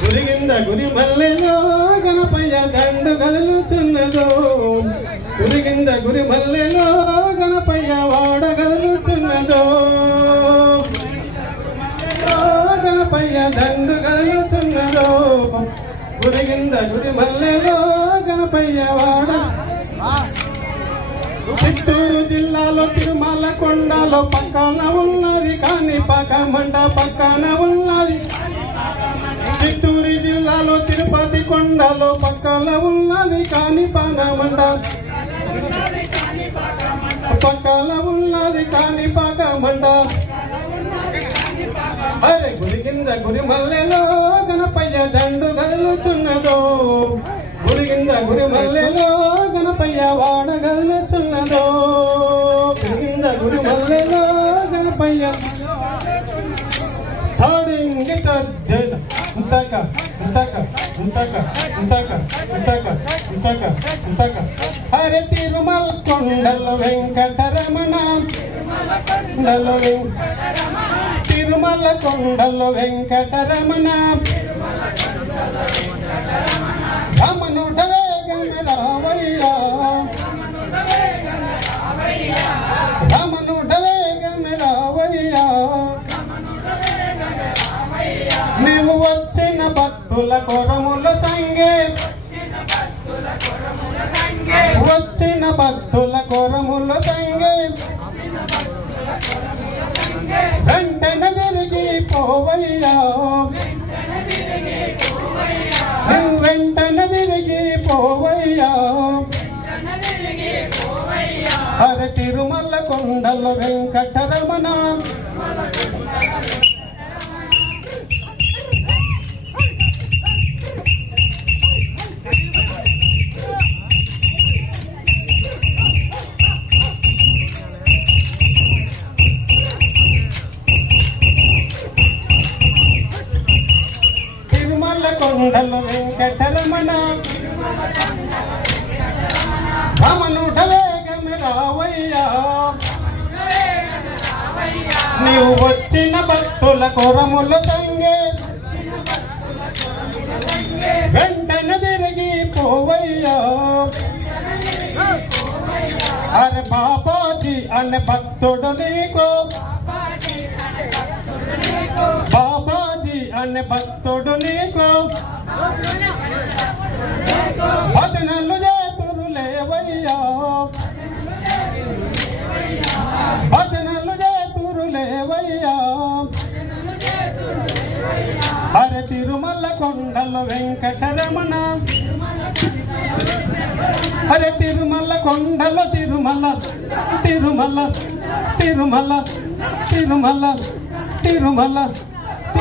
గురిగింద గురి మల్లెలో గణపయ్య దండు కదులుతున్నదో గురిగింద గురి మల్లెలో గణపయ్య వాడ కదులుతున్నదో గణపయ్య దండు కదులుతున్నదో గురిగింద గురి మల్లెలో గణపయ్య వాడ చిత్తూరు జిల్లాలో తిరుమల కొండలో పక్కన ఉన్నది కాణిపాక మంట పక్కన ఉన్నది చిత్తూరు జిల్లాలో తిరుపతి కొండలో పక్కన ఉన్నది కాణిపాక మంట పక్కన ఉన్నది కాణిపాక మంట అరే గురి కింద గురి మల్లెలో గణపయ్య దండు కదులుతున్నదో గురి కింద గురి మల్లెలో గణపయ్య వాడ కదులుతున్నదో గురి కింద గురి మల్లెలో గణపయ్య సాడింగి తజ్జన ఉంతక ఉంతక ఉంతక ఉంతక ఉంతక ఉంతక ఉంతక హరే తిరుమల కొండల వెంకటరమణ తిరుమల కొండల వెంకటరమణ రమణుడ వేగం రావయ్యా రమణుడ వేగం రావయ్యా నీవు వచ్చిన భక్తుల కొరముల సంగే వచ్చిన భక్తుల కొరముల సంగే వెంటనే తిరిగి పోవయ్యా వెంటనే తిరిగి పోవయ్యా హరి తిరుమల కొండల వెంకటరమణ కొండల వెంకటరమణ రమణుడ వేగం రావయ్యా నీవు వచ్చిన భక్తుల కొరముల సంగే వెంటనే తిరిగి పోవయ్యా అరే బాబాజీ అనే భక్తుడు నీకు బాబాజీ అనే భక్తుడు నీకు భజనలు చేతురు లేవయ్యా భజనలు చేతురు లేవయ్యా హరి తిరుమల కొండల వెంకటరమణ హరి తిరుమల కొండల తిరుమల తిరుమల తిరుమల తిరుమల తిరుమల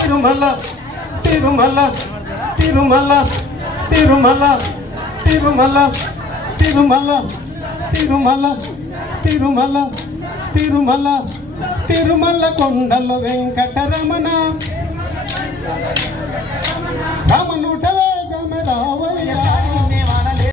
తిరుమల తిరుమల తిరుమల తిరుమల తిరుమల తిరుమల తిరుమల తిరుమల తిరుమల తిరుమల కొండల వెంకటరమణ రమణుడ వేగం రావయ్యా